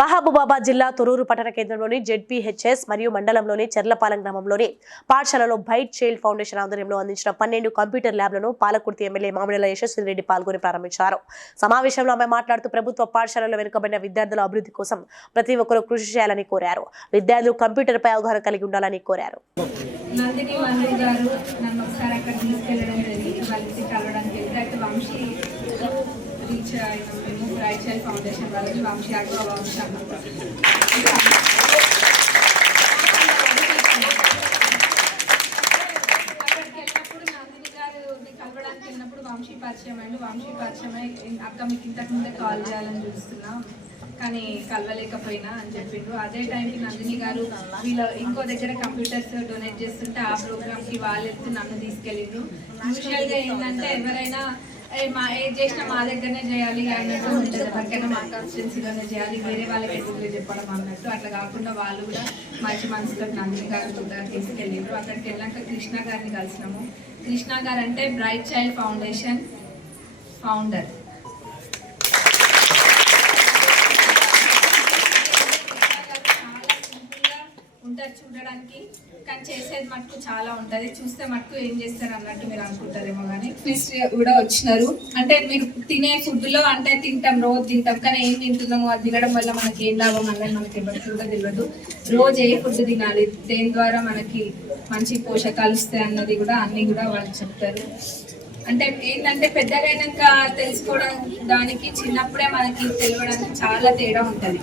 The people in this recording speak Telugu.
మహబూబాబాద్ జిల్లా తొరూరు పట్టణ కేంద్రంలోని జెడ్పీహెచ్ఎస్ మరియు మండలంలోని చెర్లపాలెం గ్రామంలోని పాఠశాలలో బైట్ చైల్డ్ ఫౌండేషన్ ఆధ్వర్యంలో అందించిన పన్నెండు కంప్యూటర్ ల్యాబ్లను పాలకుర్తి ఎమ్మెల్యే మామిడిల యశస్వి రెడ్డి పాల్గొని ప్రారంభించారు. సమావేశంలో ఆమె మాట్లాడుతూ ప్రభుత్వ పాఠశాలలో వెనుకబడిన విద్యార్థుల అభివృద్ధి కోసం ప్రతి ఒక్కరూ కృషి చేయాలని కోరారు. విద్యార్థులు కంప్యూటర్పై అవగాహన కలిగి ఉండాలని కోరారు. నందిని గారు నన్ను ఒకసారి అక్కడ తీసుకెళ్ళడం జరిగింది. వాళ్ళకి కలవడానికి వెళ్తే వంశీ రీచ్ మేము బ్రైట్ చైల్డ్ ఫౌండేషన్ వాళ్ళకి వంశీ అక్కడ వంశీ అక్కడికి వెళ్ళినప్పుడు నందిని కలవడానికి వెళ్ళినప్పుడు వంశీ పరిచయం అండి వంశీ పరిచయం అక్క మీకు ఇంతకు ముందే కాల్ చేయాలని చూస్తున్నాం కానీ కలవలేకపోయినా అని చెప్పిండు అదే టైంకి నందిని గారు వీళ్ళ ఇంకో దగ్గర కంప్యూటర్స్ డొనేట్ చేస్తుంటే ఆ ప్రోగ్రామ్కి వాళ్ళు ఎత్తి నన్ను తీసుకెళ్ళిండ్రు. యూజువల్గా ఏంటంటే ఎవరైనా మా ఏది చేసినా మా దగ్గరనే చేయాలి అన్నట్టు ఉంటుంది ఎవరికైనా మా కాన్స్టిట్యున్సీలోనే చేయాలి వేరే వాళ్ళకి ఎదురు చెప్పడం అన్నట్టు. అట్లా కాకుండా వాళ్ళు కూడా మంచి మనసులో నందిని గారు తీసుకెళ్ళారు అక్కడికి వెళ్ళాక కృష్ణ గారిని కలిసినాము. కృష్ణ గారు అంటే బ్రైట్ చైల్డ్ ఫౌండేషన్ ఫౌండర్ ఉంటారు చూడడానికి కానీ చేసేది మటుకు చాలా ఉంటుంది. చూస్తే మటుకు ఏం చేస్తారు అన్నట్టు మీరు అనుకుంటారేమో కానీ ఫిష్ కూడా వచ్చినారు. అంటే మీరు తినే ఫుడ్లో అంటే తింటాం రోజు తింటాం కానీ ఏం తింటున్నాము అది తినడం వల్ల మనకి ఏం లాభం అన్నది మనకి ఎవరికి కూడా తెలియదు. రోజు ఏ ఫుడ్ తినాలి దేని ద్వారా మనకి మంచి పోషకాలు వస్తాయి అన్నది కూడా అన్ని కూడా వాళ్ళు చెప్తారు. అంటే ఏంటంటే పెద్దగైనాక తెలుసుకోవడం దానికి చిన్నప్పుడే మనకి తెలియడానికి చాలా తేడా ఉంటుంది.